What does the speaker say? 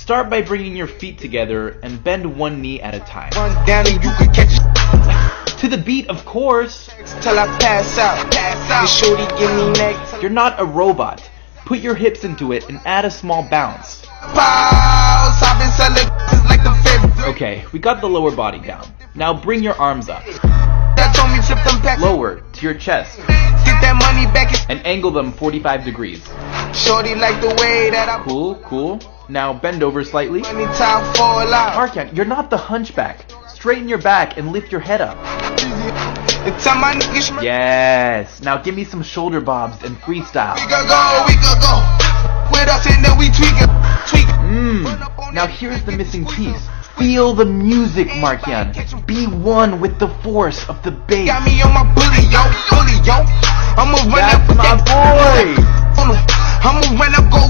Start by bringing your feet together and bend one knee at a time. Run down and you could catch To the beat, of course. till I pass out. The shorty give me neck. You're not a robot. Put your hips into it and add a small bounce. Pause. I've been selling like the fifth. Okay, we got the lower body down. Now bring your arms up. That told me tip them back. Lower to your chest Get that money back. and angle them 45 degrees. Shorty like the way that I Cool, cool. Now bend over slightly. anytime fall out. Markian, you're not the hunchback. Straighten your back and lift your head up. The time my niggas Yes. Now give me some shoulder bobs and freestyle. we could go. With us and then we tweak it. Now here's the missing piece. Feel the music, Markian. Be one with the force of the bass. Got me on my bully, yo. I'ma run That's up my boy. I'ma run up, go